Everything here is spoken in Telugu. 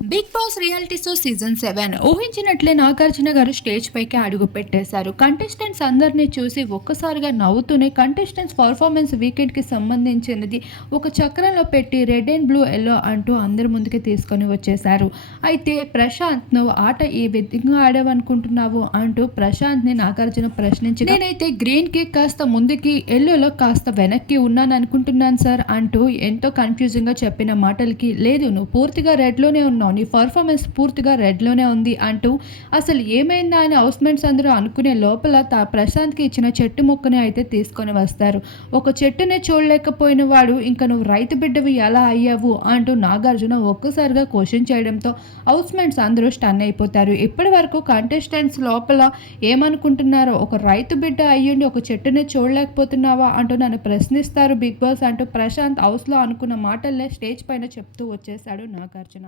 Big Boss reality show season 7 ఊహించినట్లే నాగార్జున గారు స్టేజ్ పైకి అడుగు పెట్టేశారు. కంటెస్టెంట్స్ అందరినీ చూసి ఒక్కసారిగా నవ్వుతూనే కంటెస్టెంట్స్ పర్ఫార్మెన్స్ వీకెండ్ కి సంబంధించినది ఒక చక్రంలో పెట్టి రెడ్ అండ్ బ్లూ ఎల్లో అంటూ అందరి ముందుకి తీసుకొని వచ్చేశారు. అయితే ప్రశాంత్, నువ్వు ఆట ఈ విధంగా ఆడావనుకుంటున్నావు అంటూ ప్రశాంత్ ని నాగార్జున ప్రశ్నించి, నేనైతే గ్రీన్ కి కాస్త ముందుకి, ఎల్లోలో కాస్త వెనక్కి ఉన్నాను అనుకుంటున్నాను సార్ అంటూ ఎంతో కన్ఫ్యూజింగ్ గా చెప్పిన మాటలకి, లేదు నువ్వు పూర్తిగా రెడ్ లోనే ఉన్నావు, నీ పర్ఫార్మెన్స్ పూర్తిగా రెడ్లోనే ఉంది అంటూ అసలు ఏమైందా అని హౌస్మేట్స్ అందరూ అనుకునే లోపల ప్రశాంత్కి ఇచ్చిన చెట్టు మొక్కని అయితే తీసుకొని వస్తారు. ఒక చెట్టునే చూడలేకపోయిన వాడు ఇంకా నువ్వు రైతు బిడ్డవి ఎలా అయ్యావు అంటూ నాగార్జున ఒక్కసారిగా క్వశ్చన్ చేయడంతో హౌస్మేట్స్ అందరూ స్టన్ అయిపోతారు. ఇప్పటి వరకు కంటెస్టెంట్స్ లోపల ఏమనుకుంటున్నారో, ఒక రైతు బిడ్డ అయ్యుండి ఒక చెట్టునే చూడలేకపోతున్నావా అంటూ నన్ను ప్రశ్నిస్తారు బిగ్ బాస్ అంటూ ప్రశాంత్ హౌస్లో అనుకున్న మాటల్లే స్టేజ్ పైన చెప్తూ వచ్చేశాడు నాగార్జున.